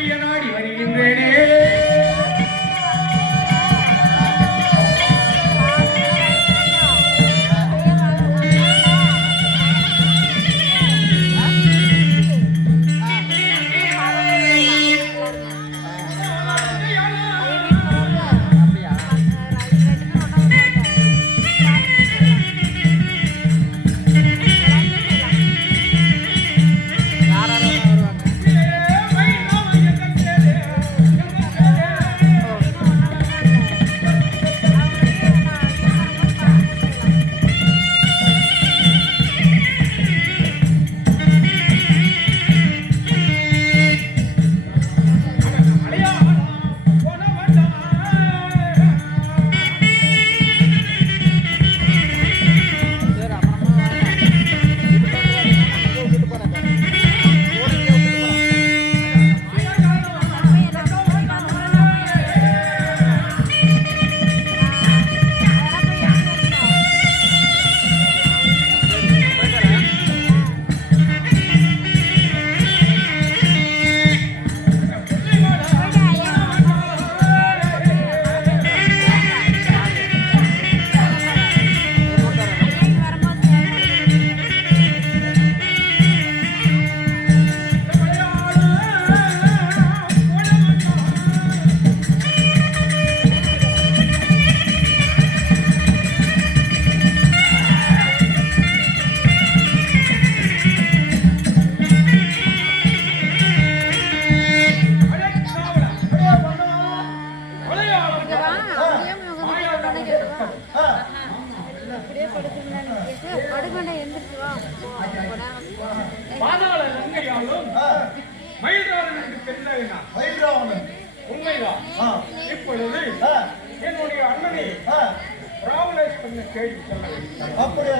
தம்பிய நாடி வருகின்றேனே. இப்பொழுது என்னுடைய அண்ணனை ராவணேஷ் பண்ண கேள்வி சொல்ல வேண்டும். அப்படியே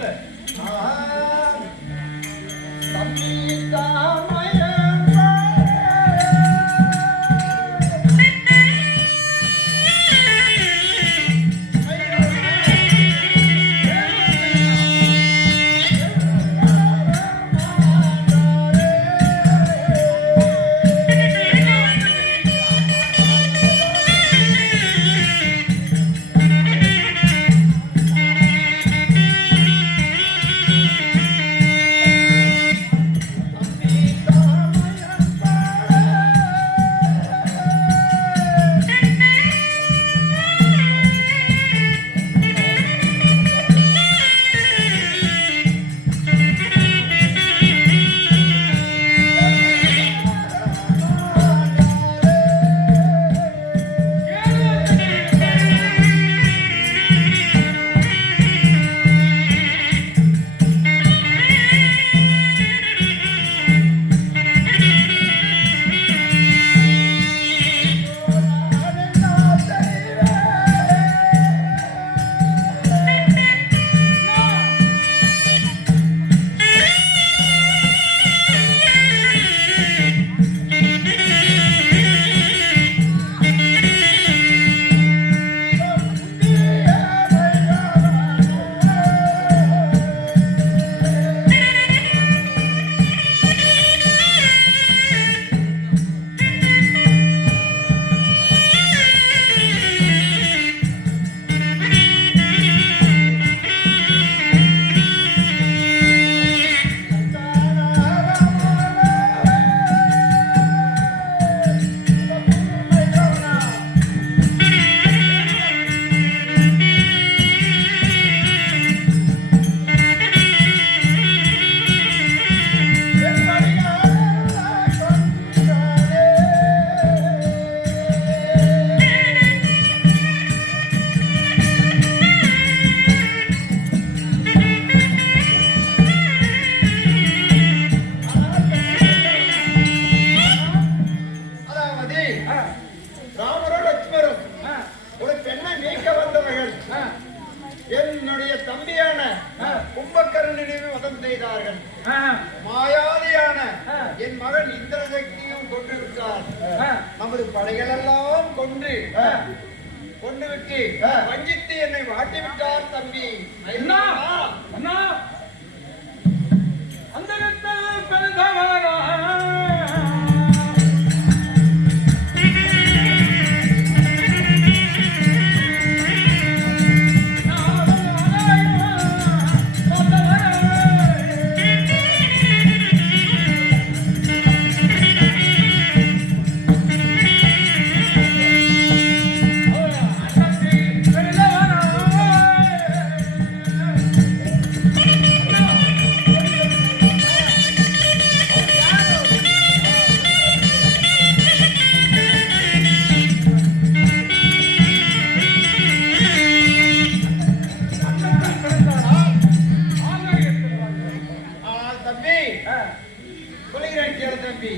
சொல்லு. தம்பி தாமய என்னுடைய தம்பியான கும்பகர்ணனையும் வதம் செய்தார்கள். மாயாதியான என் மகன் இந்திரசக்தியும் கொண்டு விட்டார். நமது படைகளெல்லாம் கொண்டு விட்டு வஞ்சித்து என்னை வாட்டி விட்டார் தம்பி. அந்த தம்பி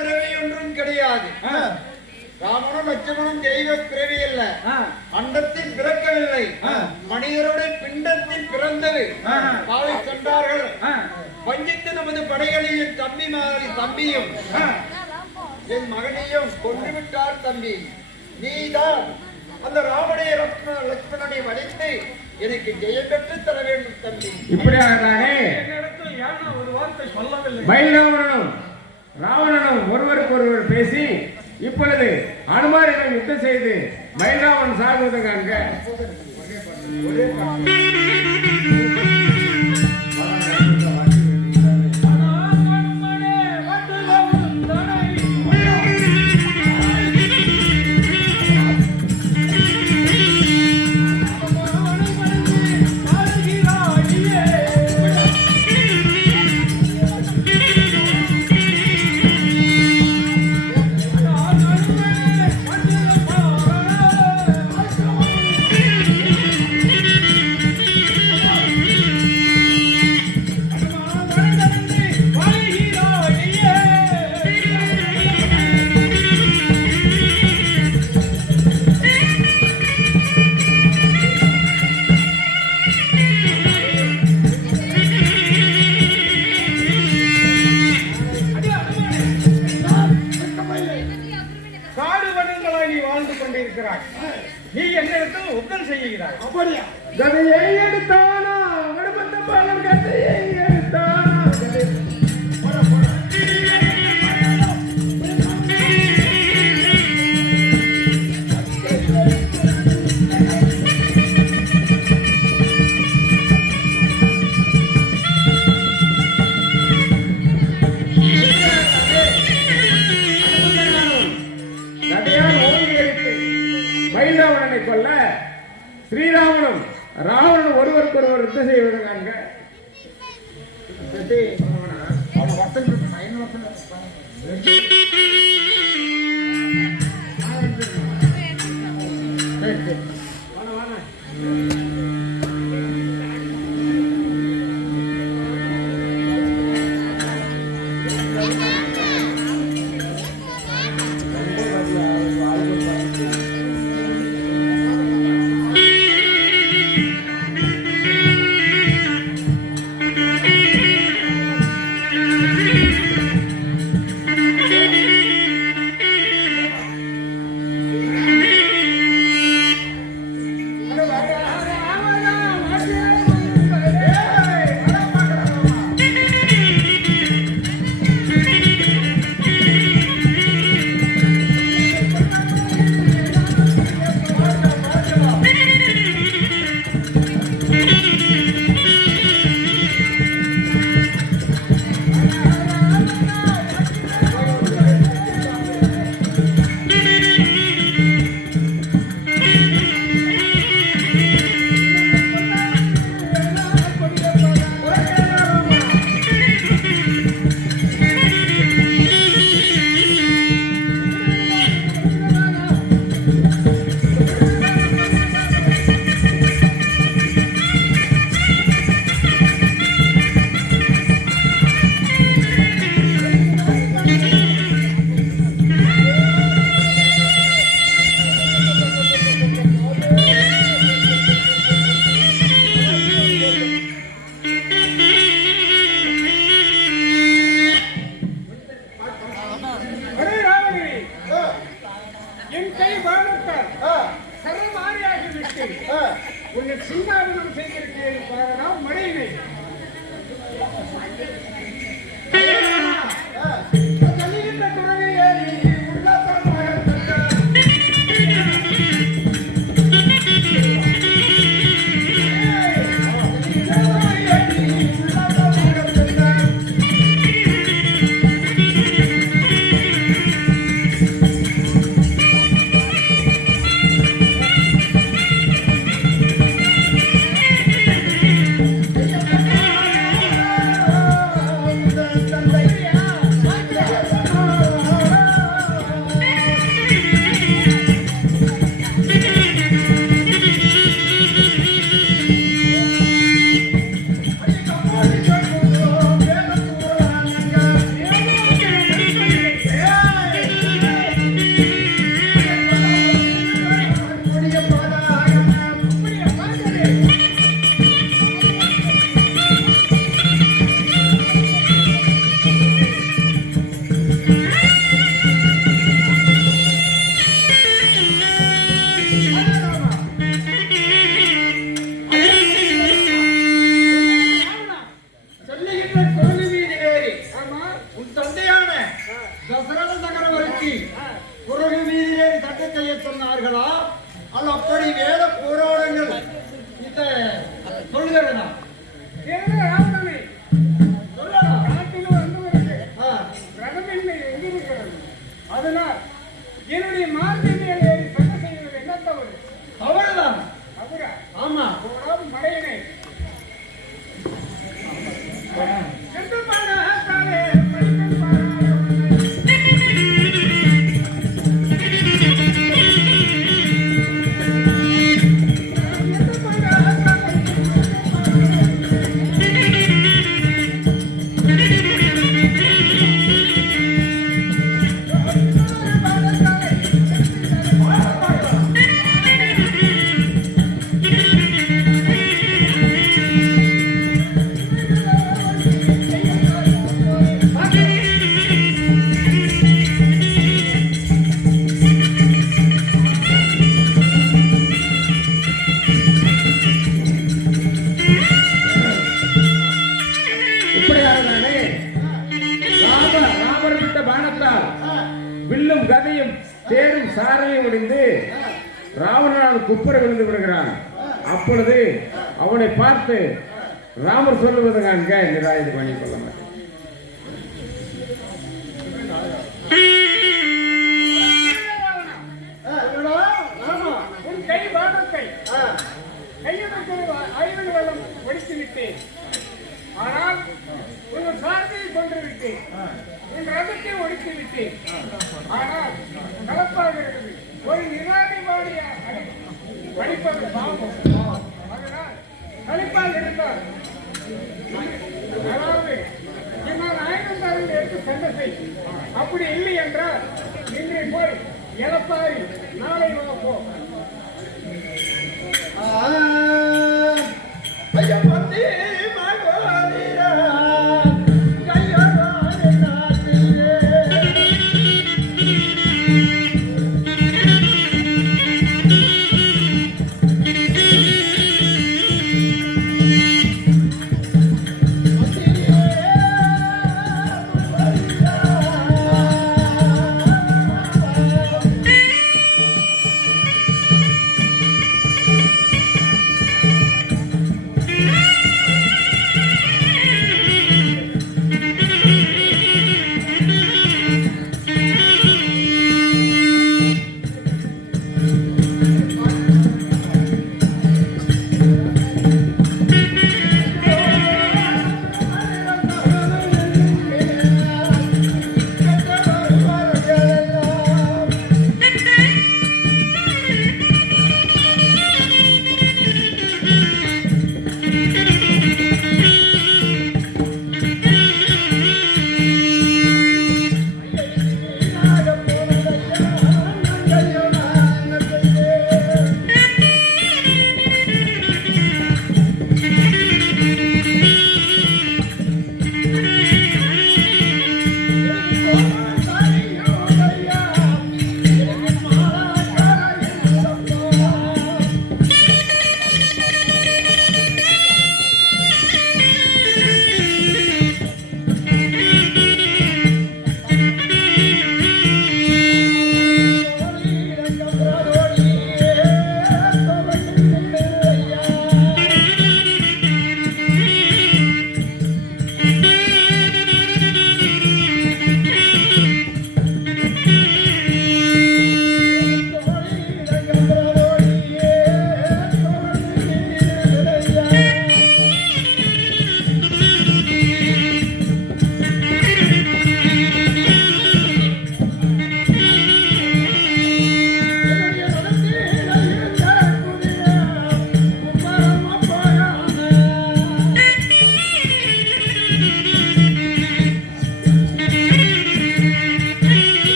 பிறவி ஒன்றும் கிடையாது. ராமனும் லட்சுமணனும் தெய்வ பிறவி அல்ல, அண்டத்தில் பிறக்கவில்லை, மனிதருடைய பிண்டத்தில் பிறந்தது. பாவை சொன்னார்கள், வஞ்சித்து நமது படைகளையும் தம்பியும் என் மகனையும் கொண்டு விட்டார் தம்பி. நீதான் அந்த ராமனைய லட்சுமணனை வளைத்து எனக்கு ஜெயம் பெற்று தர வேண்டும் தம்பி. இப்படியாகத்தானே ஒரு வார்த்தை சொல்லவில்லை. பைரவனும் ராவணனும் ஒருவருக்கு ஒருவர் பேசி இப்பொழுது அனுமாரிடம் யுத்தம் செய்து பைரவன் சாகுவதை காண்க. நீ என்னிடத்தில் யுத்தம் செய்கிறாய். அப்படியா? கதையை எடுத்தானா விடுபட்ட பாலன் கதையை எடுத்தானா. பைரவனை கொல்ல ஸ்ரீராமனும் ராவணனும் ஒருவருக்கொருவர் யுத்தம் செய்வதை காண்க. உன்னை சிங்காவனம் செய்திருக்கிறேன் மழையினை நோக்கி குரகு மீதிலே சட்டம் செய்ய சொன்னார்களா அல்ல அப்படி வேத போராடங்கள் இந்த சொல்லுகிறதா ராவணனை சொல்லலாம் காட்டில் வந்தவருக்கு ஆ, ரகமின்மை எங்கிருக்கிறது. அதனால் என்னுடைய மார்க்கத்தை ஏறி சண்டை செய்வது என்ன தவறு? தவறுதான் அவரா ஆமா போராடும் மடையினை எந்த பாடாத்தாலே படிக்கும் இப்படியாகதானே ராமர் விட்ட பானத்தால் வில்லும் கதையும் தேரும் சாரையும் முடிந்து ராவணனால் குப்புற விழுந்து விடுகிறான். அப்பொழுது அவனை பார்த்து ராமர் சொல்லுவது காண்க நிராயுது பண்ணி கொள்ள மாட்டேன். உன் கை பானத்தை கையெழுத்து ஐவன் வெள்ளம் ஒடித்து விட்டேன். ஆனால் உன் சார்பியை கொன்று விட்டேன். உன் ரதத்தை ஒடித்து விட்டேன். ஆனால் கலப்பாக இருக்குது. ஒரு நிராதிவாடியா படிப்பது பாவம். அதனால் கழிப்பாக இருந்தால் அதாவது என்னால் ஆயுதந்தாரில் எடுத்து சண்டை செய். அப்படி இல்லை என்றால் இன்றை போய் எழப்பாரி நாளை போ. ஐயப்பத்தி மகோதரா கையரான நாட்டிலே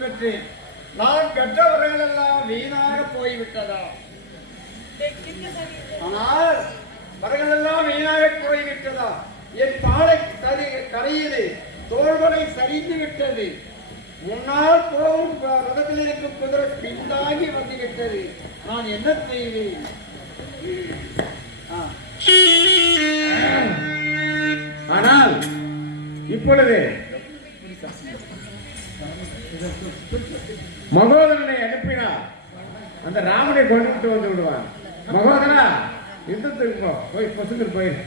பெற்றேன். நான் பெற்றவர்கள் எல்லாம் வீணாக போய்விட்டதா? ஆனால் வரங்கள் எல்லாம் வீணாக போய்விட்டதா? என் காலை கரையிலே தோள்களை சரிந்து விட்டது. முன்னால் போகும் ரதத்தில் இருக்கும் குதிரை பின்தாங்கி வந்துவிட்டது. நான் என்ன செய்வேன்? ஆனால் இப்பொழுது மகோதரனை அனுப்பினார். அந்த ராமனை கொண்டு வந்து விடுவான். மகோதரா, யுத்தத்துக்கு போ, போய் பசுங்கள் போயிரு.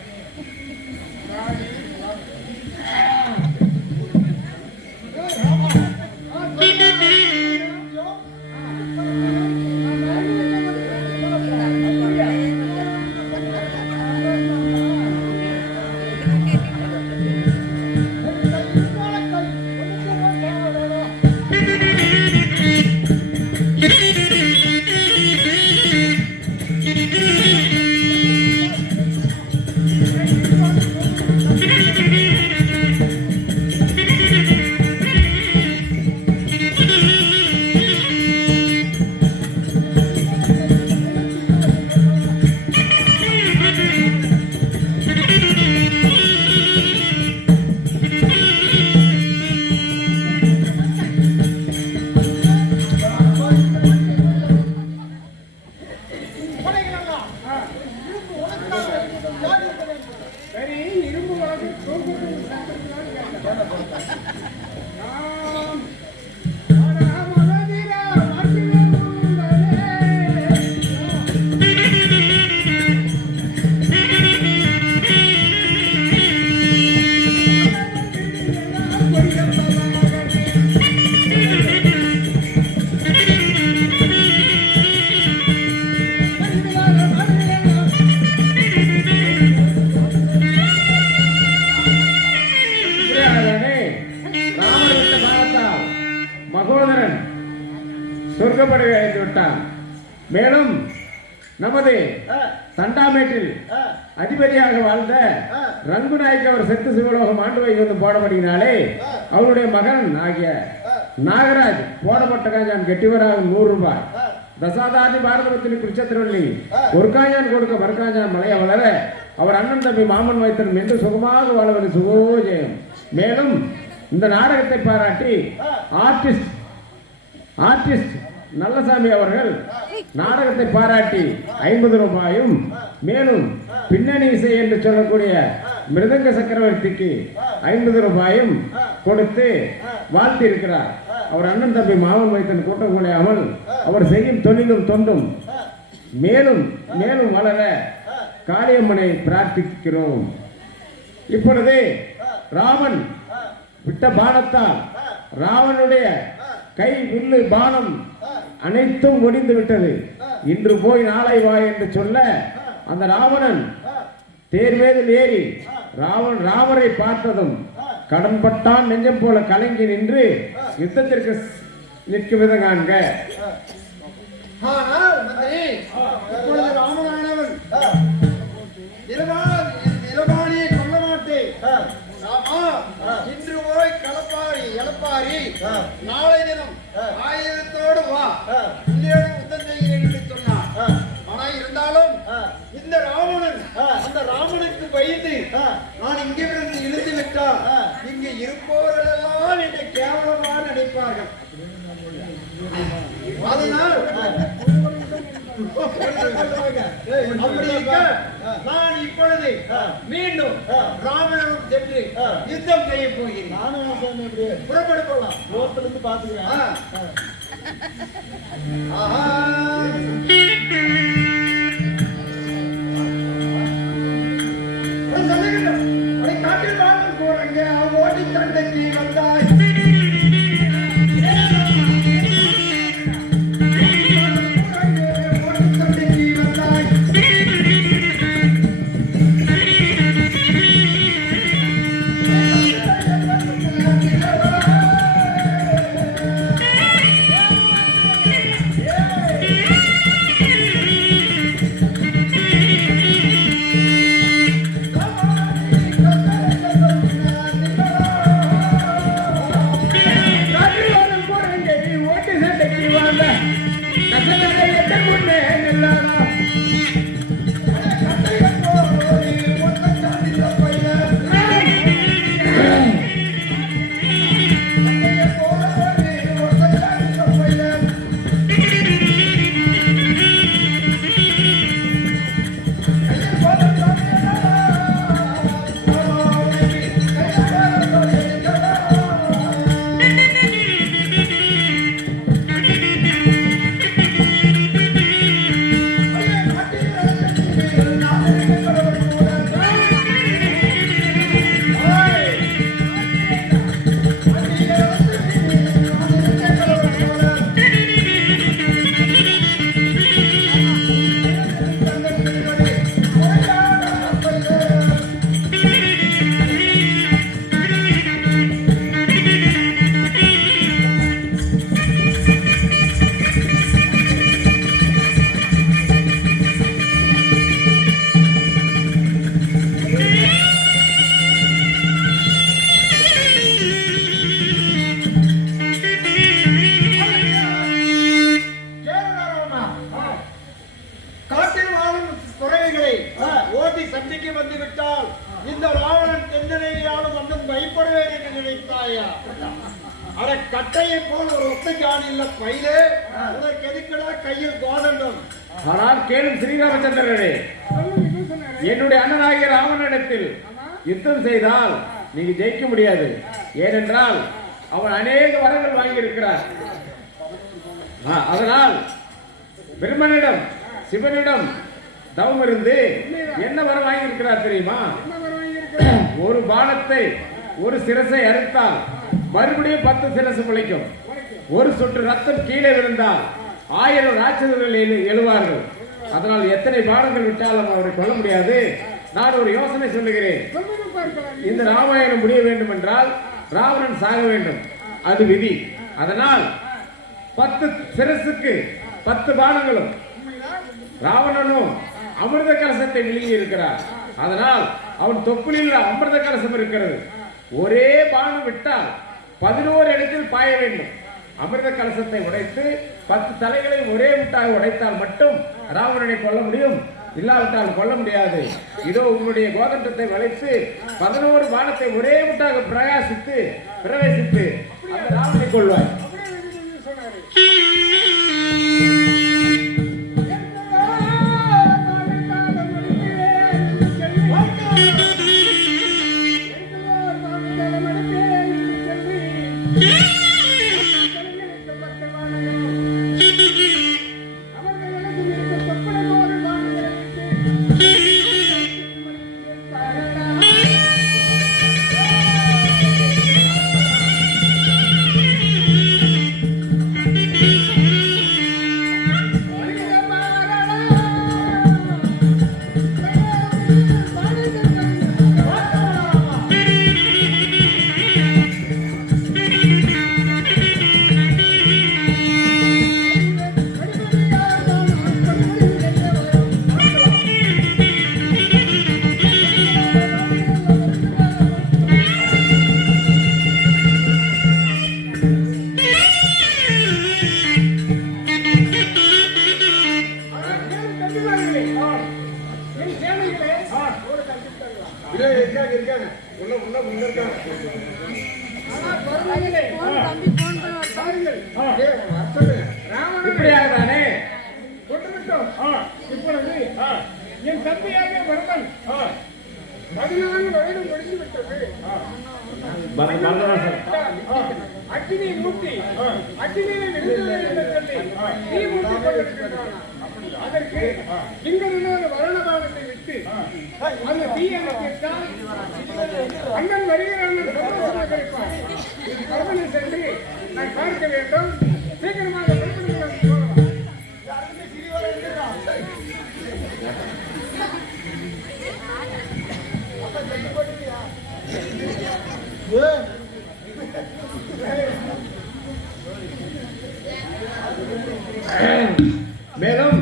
சரி, இரும்பு வாங்கி மகோதரன் சொர்க்கப்படை அழைத்து விட்டான். மேலும் நமது தண்டாமேட்டில் அதிபதியாக வாழ்ந்த ரங்குநாய்க்கு அவர் செத்து சிவலோகம் ஆண்டு வைத்து போடப்படினாலே அவருடைய மகன் ஆகிய நாகராஜ் போடப்பட்ட காஞ்சான் கெட்டிவராக 100 ரூபாய் தசாதாதி பாரதத்தின் குடிச்சத்திரவள்ளி ஒரு காஞ்சான் கொடுக்க மறுகாஞ்சான் மலைய வளர அவர் அண்ணன் தம்பி மாமன் வைத்தன் என்று சுகமாக வாழவது சுகோஜயம். மேலும் இந்த நாடகத்தை பாராட்டி ஆர்டிஸ்ட் நல்லசாமி அவர்கள் நாடகத்தை பாராட்டி 50 ரூபாயும் மேலும் பின்னணி இசை என்று சொல்லக்கூடிய மிருதங்க சக்கரவர்த்திக்கு 50 ரூபாயும் கொடுத்து வாழ்த்தி இருக்கிறார். அவர் அண்ணன் தம்பி மாமன் வைத்தன் கூட்டம் குலையாமல் அவர் செய்யும் தொழிலும் தொண்டும் மேலும் மேலும் வளர காளியம்மனை பிரார்த்திக்கிறோம். இப்பொழுது ராமன் விட்ட பானத்தால் ராவனுடைய கை வில்லு பானம் அனைத்தும் ஒடிந்து விட்டது. இன்று போய் நாளை வா என்று சொல்ல அந்த ராவணன் தேர்வேதில் ஏறி ராமரை பார்த்ததும் கடன்பட்டான் நெஞ்சம் போல கலங்கி நின்று யுத்தத்திற்கு நிற்கும் விதம் காண்க. ஆனால் மந்திரி, இப்பொழுது ராமனானவன் இளவாணியை கொல்ல மாட்டேன். இன்று போய் எளப்பாரி நாளை தினம் ஆயுதத்தோடு வா, யுத்தம் செய்கிறேன் என்று சொன்னான். ஆனா இருந்தாலும் இந்த ராவணன் அந்த ராமனுக்கு பயந்து நான் இங்கிருந்து இழுந்து விட்டால் இங்கு இருப்பவர்கள் எல்லாம் என்னை கேவலமாக நினைப்பார்கள். அதனால் நான் இப்பொழுது மீண்டும் ராமனும் சென்று யுத்தம் செய்ய போகிறேன். புறப்படு போலாம். ரோட்டிலிருந்து பாத்துக்கிறேன். காட்டில் வாழ்ந்து போறேங்க ஓட்டி தண்டைக்கு வந்தாய். Yeah. ஒரு ஒத்தைக்கான இல்ல பையிலே உனக்கு எதுக்கடா கையில் கோதண்டம்? ஆனால் கேளும் ஸ்ரீராமச்சந்திரனே, என்னுடைய அண்ணனாகிய ராவணனிடத்தில் யுத்தம் செய்தால் நீங்க ஜெயிக்க முடியாது. ஏனென்றால் அவன் அநேக வரங்கள் வாங்கியிருக்கிறார். அதனால் பிரம்மனிடம் சிவனிடம் தவம் இருந்து என்ன வரம் வாங்கியிருக்கிறார் தெரியுமா? ஒரு பானத்தை ஒரு சிரசை அறுத்தால் மறுபடியும் 10 சிரசு முளைக்கும். ஒரு சொட்டு ரத்தம் கீழே விழுந்தால் 1000 ராட்சதர்கள் எழுவார்கள். அதனால் எத்தனை பானங்கள் விட்டாலும் அவரை கொல்ல முடியாது. நான் ஒரு யோசனை சொல்லுகிறேன். இந்த ராமாயணம் முடிய வேண்டும் என்றால் ராவணன் சாக வேண்டும், அது விதி. அதனால் 10 சிரசுக்கு 10 பானங்களும் ராவணனும் அமிர்த கலசத்தை விழுங்கி இருக்கிறார். அதனால் அவன் தொப்புளில் அமிர்த கலசம் இருக்கிறது. ஒரே பானம் விட்டால் 11 இடத்தில் பாய வேண்டும். அமிர்த கலசத்தை உடைத்து 10 தலைகளை ஒரே முட்டாக உடைத்தால் மட்டும் ராவணனை கொல்ல முடியும், இல்லாவிட்டால் கொல்ல முடியாது. இதோ உங்களுடைய கோதண்டத்தை வளைத்து 11 பானத்தை ஒரே முட்டாக பிரவேசித்து அந்த ராவணனை கொள்வாய். இப்படியாகத்தானே இப்பொழுது என் தம்பியாக வரதன் 14 வயது முடிந்து விட்டது. அக்னியை மூட்டி அக்னியை தீ மூட்டி கொண்டிருக்கின்றான். அதற்கு இங்கிருந்து வருணபானத்தை விட்டு அந்த தீ அணைத்தால் அண்ணன் வருகிறான் சந்தோஷமாக இருப்பான். கருமனை சென்று நான் பார்க்க வேண்டும். சீக்கிரமாக மேலும்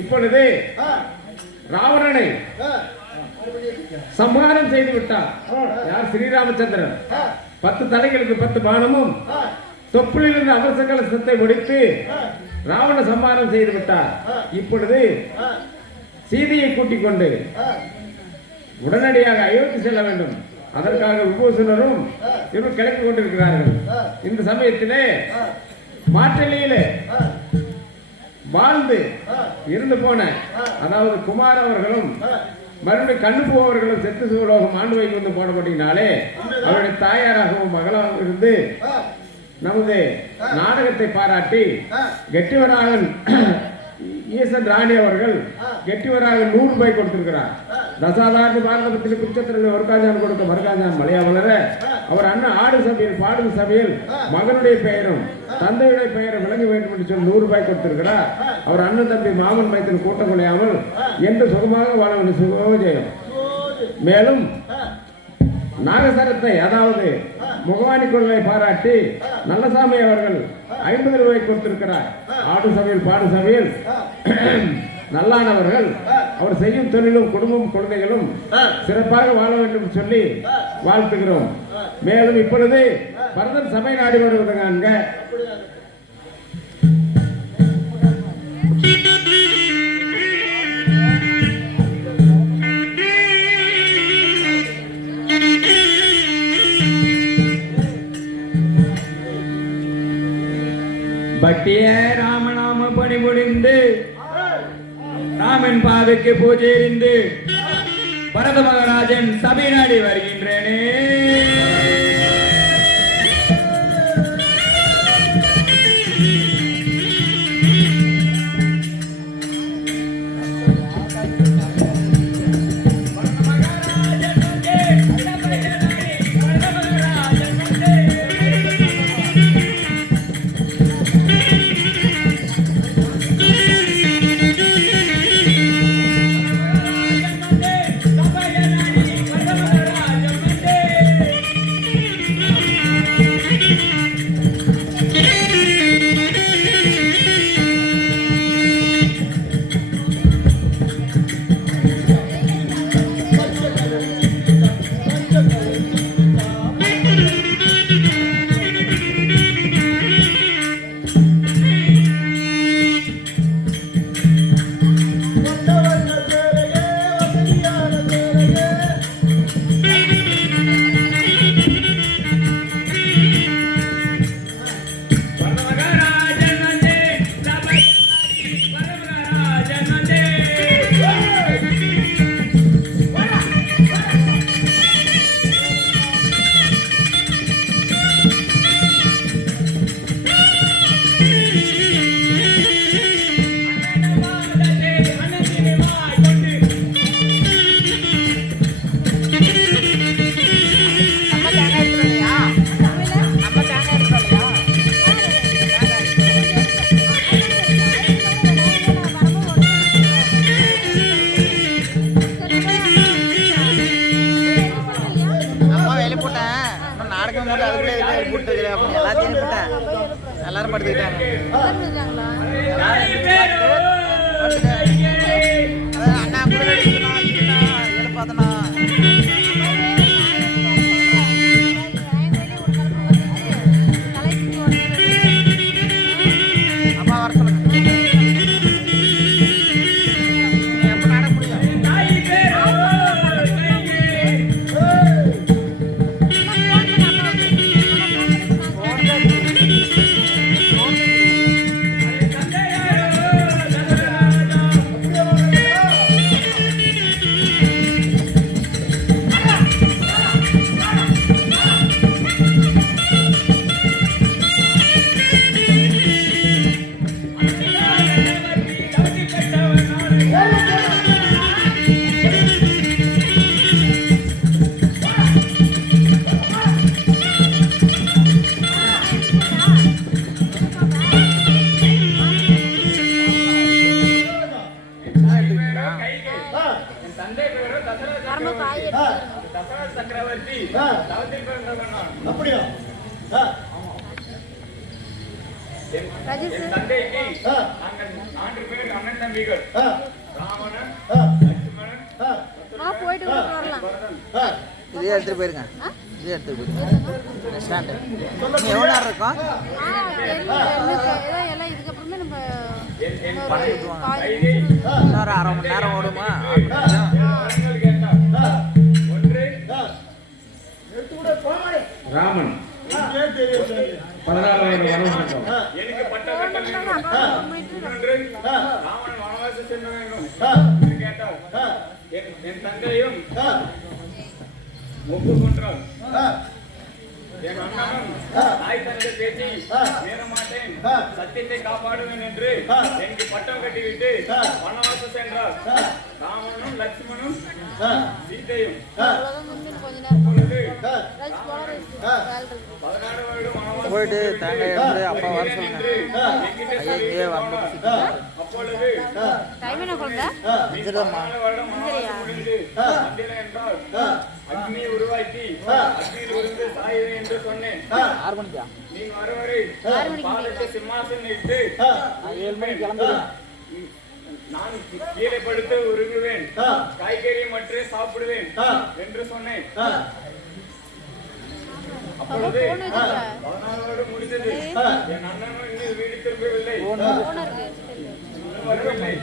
இப்பொழுது ராவணனை சம்ஹாரம் செய்து விட்டார். யார்? ஸ்ரீராமச்சந்திரன். 10 தலைகளுக்கு 10 பானமும் தொப்புளில் இருந்த அமிர்த கலசத்தை முடித்து ராவண சம்ஹாரம் செய்து விட்டார். இப்பொழுது சீதையை கூட்டிக் கொண்டு உடனடியாக அயோத்தி செல்ல வேண்டும். அதற்காக விபூஷணரும் இவர்கள் கிளம்பி கொண்டிருக்கிறார்கள். இந்த சமயத்திலே மாற்றலியிலே வாழ்ந்து இருந்து போன, அதாவது குமார் அவர்களும் மறுபடியும் கண்ணுப்பு அவர்களும் செத்து சிவலோகம் ஆண்டு வைக்கு வந்து போனபடினாலே அவருடைய தாயாராகவும் மகளாகவும் இருந்து நமது நாடகத்தை பாராட்டி கெட்டிவராகன் ஈசன் ராணி அவர்கள் கெட்டிவராக 100 ரூபாய் கொடுத்திருக்கிறார். தசாதாரண பாரதத்தில் குச்சத்திரங்கள் வருகாஜான் கொடுத்த மருகாஜான் மலையா வளர அவர் அண்ணன் ஆடு சபையில் பாடு சபையில் மகனுடைய பெயரும் தந்தையுடைய பெயரை விளங்க வேண்டும் என்று சொல்லி 100 ரூபாய் கொடுத்திருக்கிறார். அவர் அண்ணன் தம்பி மாமன் மையத்தில் கூட்டம் கொள்ளையாமல் என்று சுகமாக வாழ வேண்டும். சுகோஜயம். மேலும் நாகசரத்தை, அதாவது முகவாணி கொள்கை பாராட்டி நல்லசாமி அவர்கள் 50 ரூபாய் கொடுத்திருக்கிறார். ஆடு சபையில் பாடு சபையில் நல்லானவர்கள் அவர் செய்யும் தொழிலும் குடும்பம் குழந்தைகளும் சிறப்பாக வாழ வேண்டும் சொல்லி வாழ்த்துகிறோம். மேலும் இப்பொழுது பரதன் சபை நாடி வருவதுங்க. பக்திய ராமநாம பணிபுரிந்து ராமன் பாதைக்கு பூஜை எறிந்து பரத மகாராஜன் சபை நாடி வருகின்றேனே. எல்லாரும் படுத்துக்கிட்டாங்க. அண்ணா கூட பார்த்தனா அம்மா வர சொல்லுங்க. நீ எப்ப நட முடியும்? சக்கரவர்த்தி அப்படியா? என் தந்தைக்கு நாங்கள் 4 பேர் அண்ணன் தம்பிகள். ராவணன், லட்சுமணன், போயிட்டு வரலாம். இதே எடுத்துட்டு போயிருங்க. இதே எடுத்துட்டு போயிருங்க. ஸ்டாண்ட். நீ எவ்வளோ நேரம் இருக்கும்? எல்லாம் இதுக்கப்புறமே நம்ம இன்னொரு 1/2 மணி நேரம் ஓடுமா? ராமன் 16 வயது வனவாசம். எனக்கு பட்டம் கட்ட வேண்டும். இன்னொன்று, ராவணன் வனவாசம் செல்ல வேண்டும் என்று கேட்டால் என் தந்தையும் ஒப்புக்கொண்டார். என் அண்ணனும் தாய் தந்தை பேசி மீற மாட்டேன், சத்தியத்தை காப்பாடுவேன் என்று எனக்கு பட்டம் கட்டிவிட்டு வனவாசம் சென்றார். ராமனும் லட்சுமணும் சீதையும் கொஞ்ச நேரம் 16 வருடம் வனவாசம் போயிட்டு தேங்காய் எடுத்து அப்பா வர சொல்லுங்க. ஐயே வந்து அப்பொழுது டைம் என்ன குழந்தை? 16 வருடம் வனவாசம் முடிந்து வந்தில என்றால் அக்னி உருவாக்கி அக்னியில் இருந்து சாயுவேன் என்று சொன்னேன். 6 மணிக்கா? நீ வருவரை பாதத்தை சிம்மாசனம் இட்டு 7 மணிக்கு கிளம்புறேன். நான் கீழே படுத்து உருகுவேன், காய்கறி மட்டும் சாப்பிடுவேன் என்று சொன்னேன். அப்பொழுது 16 வருடம் முடிந்தது. என் அண்ணனும் இன்னும் வீடு திரும்பவில்லை. வரவில்லை.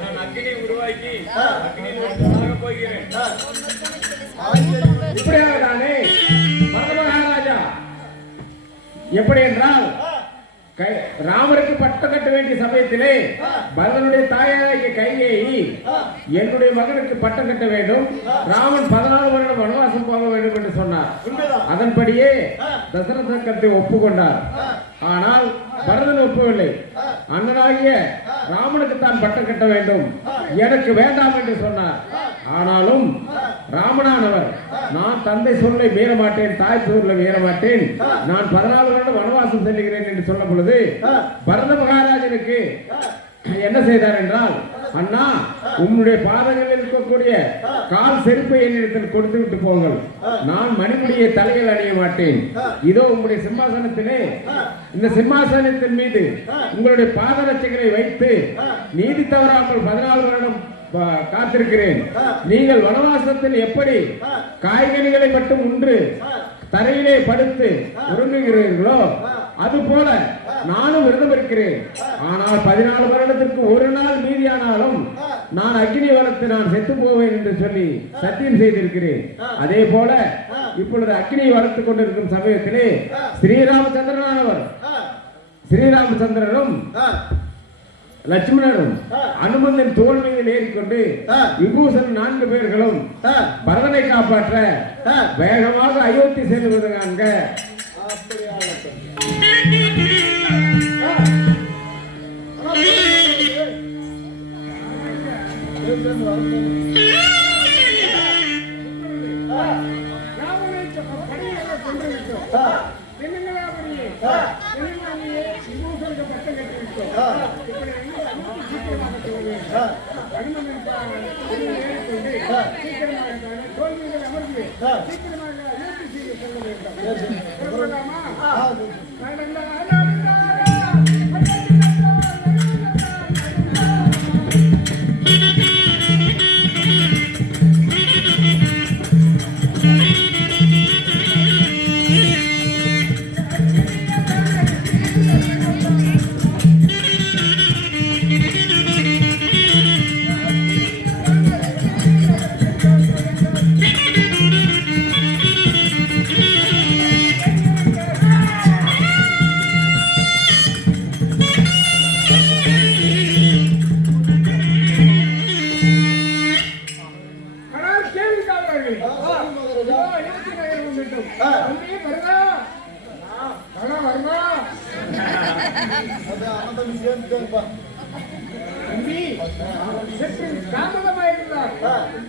நான் அக்னி உருவாக்கி அக்னியில் சாக போகிறேன். இப்படியாகத்தானே பரத மகாராஜா எப்படி என்றால் ராமருக்கு பட்டம் கட்ட வேண்டிய சமயத்திலே பரதனுடைய தாயாகிய கைகேயி என்னுடைய மகனுக்கு பட்டம் கட்ட வேண்டும், ராமன் 14 வருடம் வனவாசம் போக வேண்டும் என்று சொன்னார். அதன்படியே தசரத சக்கரத்தை ஒப்புக்கொண்டார். ஆனால் பரதன் ஒப்புவில்லை. அண்ணனாகிய ராமனுக்கு தான் பட்டம் கட்ட வேண்டும், எனக்கு வேண்டாம் என்று சொன்னார். ஆனாலும் ராமனானவர் நான் தந்தை சொல்லை மீற மாட்டேன், தாய் சொல்லை மீற மாட்டேன், நான் 14 வருடம் வனவாசம் செல்கிறேன் என்று சொல்லும் பொழுது பரத மகாராஜனுக்கு என்ன செய்தார் என்றால், அண்ணா உன்னுடைய பாதங்களில் இருக்கக்கூடிய கால் செருப்பை என்னிடத்தில் கொடுத்து விட்டு போங்கள், நான் மணிமுடியை தலையில் அணிய மாட்டேன், இதோ உங்களுடைய சிம்மாசனத்திலே இந்த சிம்மாசனத்தின் மீது உங்களுடைய பாதரட்சைகளை வைத்து நீதி தவறாமல் 14 வருடம் காத்திருக்கிறேன். நீங்கள் வனவாசத்தில் எப்படி காய்கனிகளை மட்டும் உண்டு தரையிலே படுத்து உறங்குகிறீர்களோ அதுபோல நானும் விரதம் இருக்கிறேன். ஆனால் 14 வருடத்திற்கு ஒரு நாள் மீதியானாலும் நான் அக்னி வளர்த்து நான் செத்து போவேன் என்று சொல்லி சத்தியம் செய்திருக்கிறேன். அதே போல இப்பொழுது அக்னியை வளர்த்துக் கொண்டிருக்கும் சமயத்திலே ஸ்ரீராமச்சந்திரனானவர் ஸ்ரீராமச்சந்திரனும் லட்சுமணனும் அனுமந்தன் தோல் மீது ஏறிக்கொண்டு விபூஷன் 4 பேர்களும் பரதனை காப்பாற்ற வேகமாக அயோத்தி செல்வதற்காக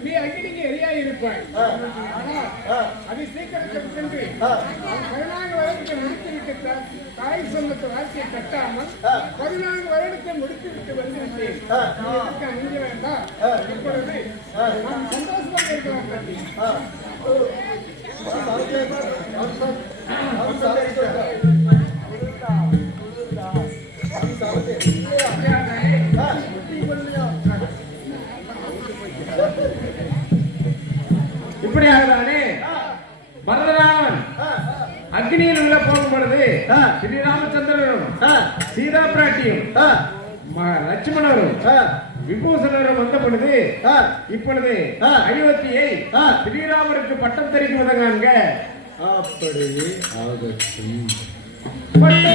நீ அக்னிக்கு எரியாய் இருப்பாய். அது சீக்கிரத்தில் சென்று 14 வருடத்தை முடித்துவிட்டு தாய் சொன்னது வாழ்க்கையை கட்டாமல் 14 வருடத்தை முடித்துவிட்டு வந்துவிட்டேன். அணிஞ்ச வேண்டாம். இப்பொழுது நாம் சந்தோஷமாக இருக்கலாம் தம்பி. இப்படியாகதானே பரதராமன் அக்னியில் உள்ள போகும் பொழுது ஸ்ரீராமச்சந்திரனும் சீதா பிராட்டியும் லட்சுமணரும் விபூஷணரும் வந்த பொழுது இப்பொழுது அயோத்தியை ஸ்ரீராமருக்கு பட்டம் தெரிவிப்பதற்காக அப்படி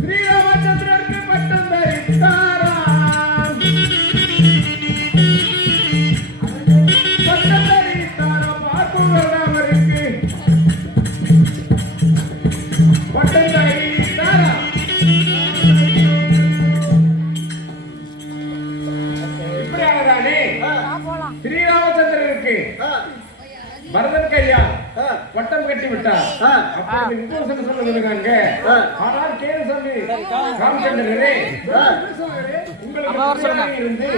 ஸ்ரீராமச்சந்திரருக்கு பட்டம் தரித்தாராம். ஸ்ரீராமச்சந்திரனுக்கு பரதன் கையா பட்டம் கட்டி விட்டார். அப்பொழுது விபூஷணன் சொல்லுகிறாங்க, ஆனால் கேளு சொல்லி ராமச்சந்திரனே, உங்களுக்கு இருந்து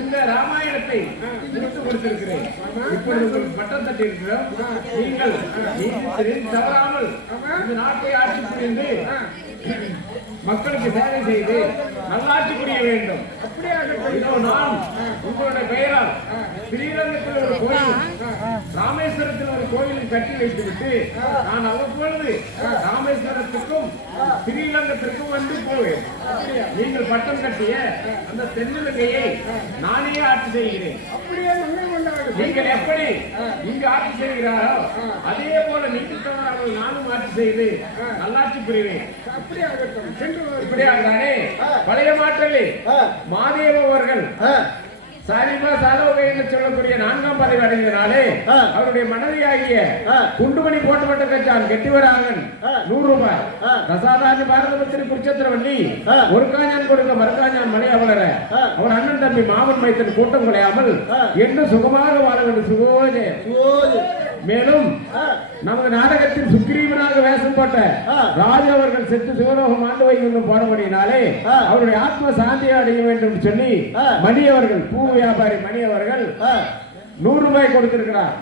இந்த ராமாயணத்தை முடித்து கொடுத்திருக்கிறேன். இப்பொழுது உங்களுக்கு பட்டம் தட்டி இருக்கிறோம். நீங்கள் தவறாமல் இந்த நாட்டை ஆட்சி புரிந்து மக்களுக்கு சேவை செய்து நல்லாட்சி புரிய வேண்டும். அப்படியாக நான் உங்களுடைய பெயரால் ஸ்ரீரங்கத்தில் ஒரு கோயில், ராமேஸ்வரத்தில் ஒரு கோயிலை கட்டி வைத்துவிட்டு நான் அவ்வப்பொழுது ராமேஸ்வரத்தில் ஸ்ரீலங்கத்திற்கும் ஸ்ரீலங்கத்திற்கும் வந்து போவேன். நீங்கள் பட்டம் கட்டிய அந்த தென்னிலங்கையை நானே ஆட்சி செய்கிறேன். அப்படியே நன்மை கொண்டாடு. நீங்கள் எப்படி இங்கு ஆட்சி செய்கிறாரோ அதே போல நீங்கள் தவறாமல் நானும் ஆட்சி செய்து நல்லாட்சி புரிவேன். அப்படியே ஆகட்டும். சென்று வா. இப்படியாகத்தானே பழைய மாற்றலே மாதேவ அவர்கள் சாரிமா சாலோகை என்று சொல்லக்கூடிய 4ஆம் பதவி அடைந்தனாலே அவருடைய மனைவியாகிய குண்டுமணி போட்டுப்பட்ட கச்சான் கெட்டிவராகன் 100 ரூபாய் ரசாதாஜி பாரதபத்திரி குருச்சத்திரவல்லி ஒரு காஞ்சான் கொடுக்க மறுகாஞ்சான் மலை அவளர அவர் அண்ணன் தம்பி மாமன் மைத்தன் கூட்டம் குலையாமல் என்று சுகமாக வாழ வேண்டும். சுகோஜே. மேலும் நமது நாடகத்தில் சுக்ரீவனாக வேஷம் போட்ட ராஜா அவர்கள் செத்து சிவலோகம் ஆண்டு வைக்கும் போனபடியினாலே அவருடைய ஆத்ம சாந்தி அடைய வேண்டும் சொல்லி மணி அவர்கள் பூ வியாபாரி மணி அவர்கள் 100 ரூபாய் கொடுத்திருக்கிறார்.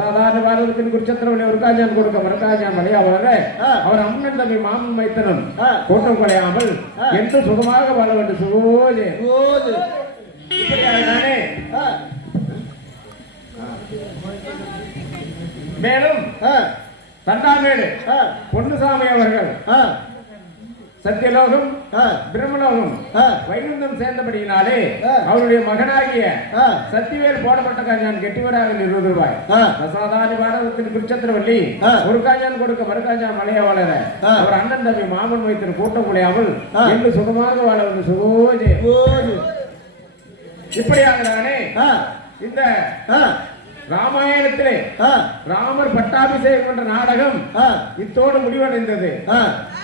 சாதாரண பாரதத்தின் குருச்சத்திரவனை ஒரு காஞ்சான் கொடுக்க மறுகாஞ்சான் மலை அவரே அவர் அம்மன் தம்பி மாமன் மைத்தனும் கூட்டம் குலையாமல் என்று சுகமாக வாழ வேண்டும். சுகோஜே. இப்படியாகத்தானே மேலும் தண்டாமேடு பொன்னுசாமி அவர்கள் சத்தியலோகம் பிரம்மலோகம் வைகுந்தம் சேர்ந்தபடியினாலே அவருடைய மகனாகிய சத்திவேல் போடப்பட்ட காஞ்சான் கெட்டிவராக 20 ரூபாய் பிரசாதாதி பாரதத்தின் குருச்சத்திரவல்லி ஒரு காஞ்சான் கொடுக்க மறுகாஞ்சான் மலைய வளர அவர் அண்ணன் தம்பி மாமன் வைத்திரு கூட்டம் குலையாமல் என்று சுகமாக வாழ வந்து. சுகோஜே. இப்படியாகத்தானே இந்த ராமாயணத்திலே ராமர் பட்டாபிஷேகம் என்ற நாடகம் இத்தோடு முடிவடைந்தது.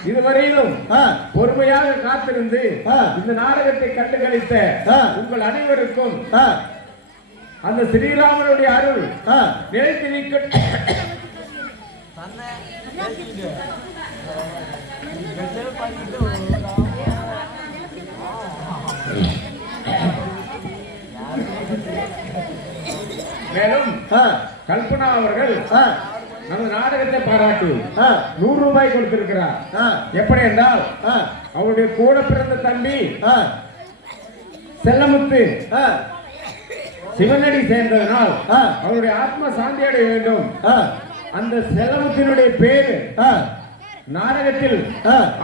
இதுவரையிலும் பொறுமையாக காத்திருந்து இந்த நாடகத்தை கண்டுகளித்த உங்கள் அனைவருக்கும் அந்த ஸ்ரீராமனுடைய அருள் நிலைத்து நிற்கட்டும். மேலும் கல்பனா அவர்கள் நமது நாடகத்தை பாராட்டி 100 ரூபாய் கொடுத்திருக்கிறார். எப்படி என்றால் அவருடைய கூட பிறந்த தம்பி செல்லமுத்து சிவனடி சேர்ந்ததனால் அவருடைய ஆத்ம சாந்தி அடைய வேண்டும். அந்த செல்லமுத்தினுடைய பேரு நாடகத்தில்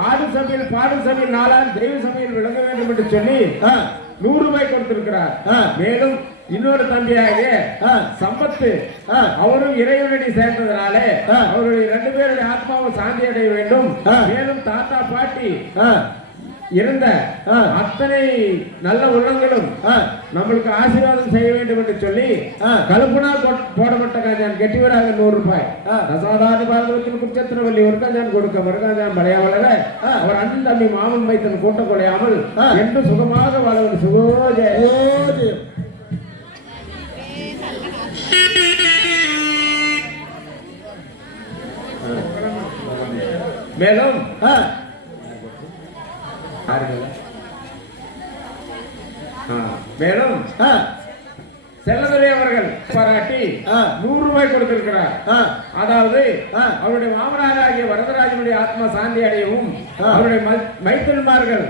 ஆடும் சபையில் பாடும் சபையில் 4ஆம் தெய்வ சபையில் விளங்க வேண்டும் என்று சொல்லி 100 ரூபாய் கொடுத்திருக்கிறார். மேலும் இன்னொரு தம்பியாக சம்பத்து அவரும் இறைவனடி சேர்ந்ததனாலே அவருடைய 2 பேருடைய ஆத்மாவை சாந்தி அடைய வேண்டும். மேலும் தாத்தா பாட்டி இருந்த அத்தனை நல்ல உள்ளங்களும் நம்மளுக்கு ஆசீர்வாதம் செய்ய வேண்டும் என்று சொல்லி கல்பனா போடப்பட்ட காஞ்சான் கெட்டிவராக 100 ரூபாய் ரசாதாதி பாரதத்தின் குருச்சத்திரவல்லி ஒரு காஞ்சான் கொடுக்க மறுகாஞ்சான் மலையாவளர அவர் அண்ணன் தம்பி மாமன் மைத்தன் கூட்டம் கொலையாமல் என்று சுகமாக வாழவர். சுகோஜே. மேலும் மேலும் செல்லதுரை அவர்கள் பாராட்டி 100 ரூபாய் கொடுத்திருக்கிறார். அதாவது அவருடைய மாமனாராகிய வரதராஜனுடைய ஆத்மா சாந்தி அடையவும் அவருடைய மைத்தன்மார்கள்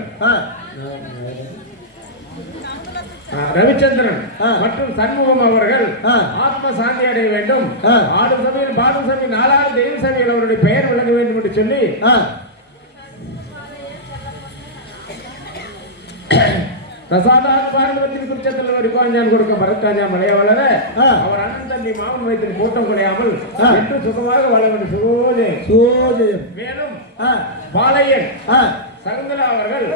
ரவிச்சந்திரன் மற்றும் சண்முகம் அவர்கள் ஆத்ம சாந்தி அடைய வேண்டும். ஆடும் சபையில் பாடும் சபையில் 4ஆவது தெய்வ சபையில் அவருடைய பெயர் விளங்க வேண்டும் என்று சொல்லி பிரசாதாதி பாரதத்தின் குருச்சத்தில் ஒரு காஞ்சான் கொடுக்க மறுகாஞ்சான் மலைய வளர அவர் அண்ணன் தம்பி மாமன் வைத்தின் கூட்டம் குறையாமல் என்று சுகமாக வாழ வேண்டும். சுகோஜே. மேலும் பாளையன் சகுந்தலா அவர்கள்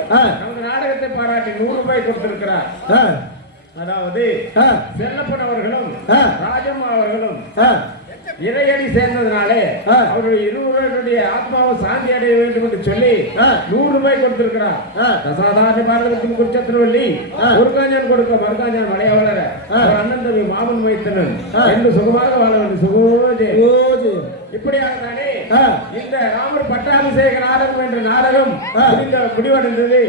நமது நாடகத்தை பாராட்டி 100 ரூபாய் கொடுத்திருக்கிறார். அதாவது செல்லப்பன் அவர்களும் ராஜம்மா அவர்களும் இறையடி சேர்ந்ததுனாலே அவருடைய இருவருடைய ஆத்மாவை சாந்தி அடைய வேண்டும் என்று சொல்லி 100 ரூபாய் கொடுத்திருக்கிறார். பிரசாதாதி பாரதத்தின் குருச்சத்திரவல்லி ஒரு காஞ்சான் கொடுக்க மறுகாஞ்சான் மலைய வளர அண்ணன் தம்பி மாமன் மைத்தனன் என்று சுகமாக வாழ வேண்டும். சுகோஜே. இப்படியாகத்தானே இந்த ராமர் பட்டாபிஷேக நாடகம் என்ற நாடகம் முடிவடைந்தது.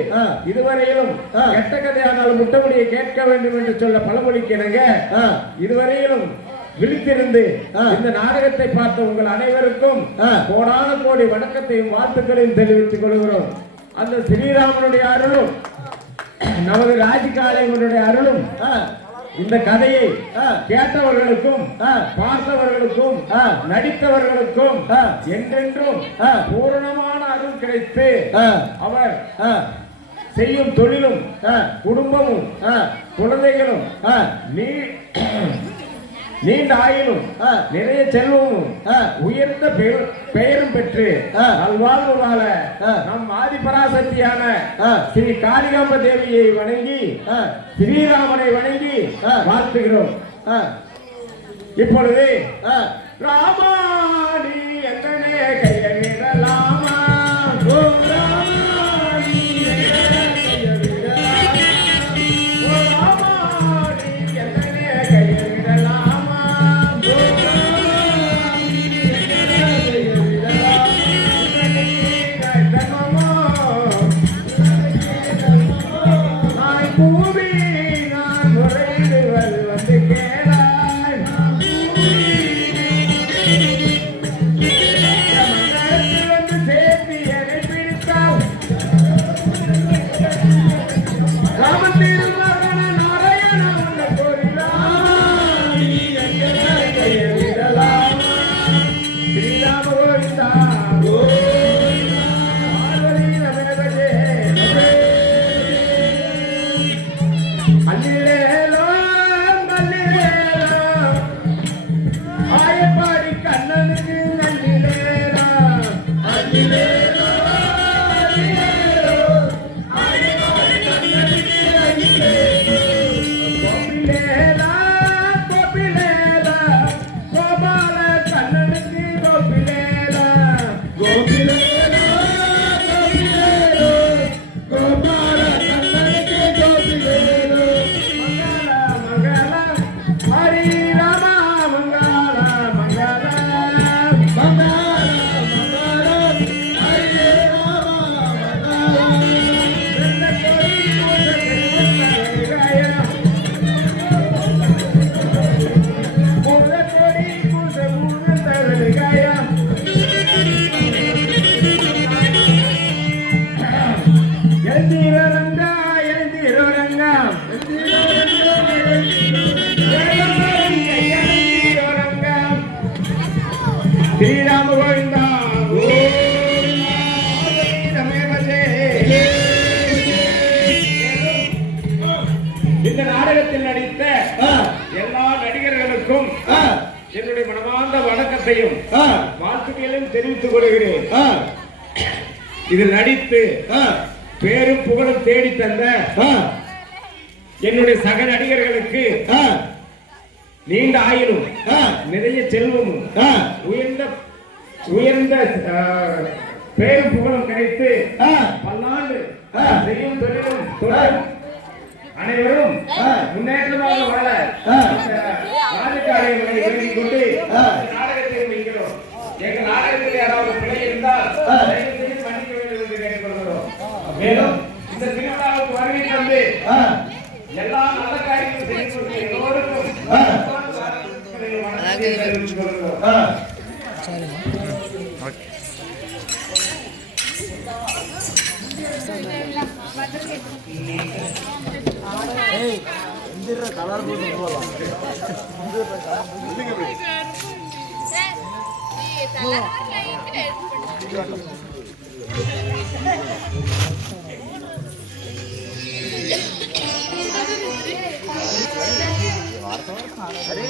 இதுவரையிலும் கெட்ட கதையானால் முட்டமுடியை கேட்க வேண்டும் என்று சொல்ல பழமொழிக்கு இணங்க இதுவரையிலும் விழித்திருந்து இந்த நாடகத்தை பார்த்த உங்கள் அனைவருக்கும் கோடான கோடி வணக்கத்தையும் வாழ்த்துக்களையும் தெரிவித்துக் கொள்கிறோம். அந்த ஸ்ரீராமனுடைய அருளும் நமது ராஜிகாலயனுடைய அருளும் இந்த கதையை கேட்டவர்களுக்கும் பார்த்தவர்களுக்கும் நடித்தவர்களுக்கும் என்றென்றும் பூரணமான அருள் கிடைத்து அவர் செய்யும் தொழிலும் குடும்பமும் குழந்தைகளும் நீண்ட ஆயுளும் நிறைய செல்வமும் உயர்ந்த பெயரும் பெற்று நல்வாழ்வு வாழ நம் ஆதிபராசக்தியான ஸ்ரீ காளிகாம்ப தேவியை வணங்கி ஸ்ரீராமனை வணங்கி வாழ்த்துகிறோம். இப்பொழுது ராமாணி எத்தனை கையவிடலாமா ஸ்ரீராம கோவிந்தா இந்த நாடகத்தில் நடித்த எல்லா நடிகர்களுக்கும் என்னுடைய மனமார்ந்த வணக்கத்தையும் வாழ்த்துக்களையும் தெரிவித்துக் கொள்கிறேன். இதில் நடித்து பேரும் புகழும் தேடி தந்த என்னுடைய சக நடிகர்களுக்கு நீண்ட ஆயுளும் நிறைய செல்வமும் உயர்ந்த பேரும் புகழும் கிடைத்து பல்லாண்டு செய்யும் தொழிலும் அனைவரும் முன்னேற்றமாக வாழ ராஜகாரியங்களை வேண்டிக் கொண்டு நாடகத்தை முடிக்கிறோம். எங்கள் நாடகத்தில் யாராவது பிழை இருந்தால் மன்னிக்க வேண்டும் என்று கேட்டுக்கொள்கிறோம். மேலும் இந்த திருவிழாவுக்கு வருகை தந்து எல்லா நல்ல காரியங்களும் செய்து கொண்டு எல்லோருக்கும் தெரிவித்துக் கொள்கிறோம். अरे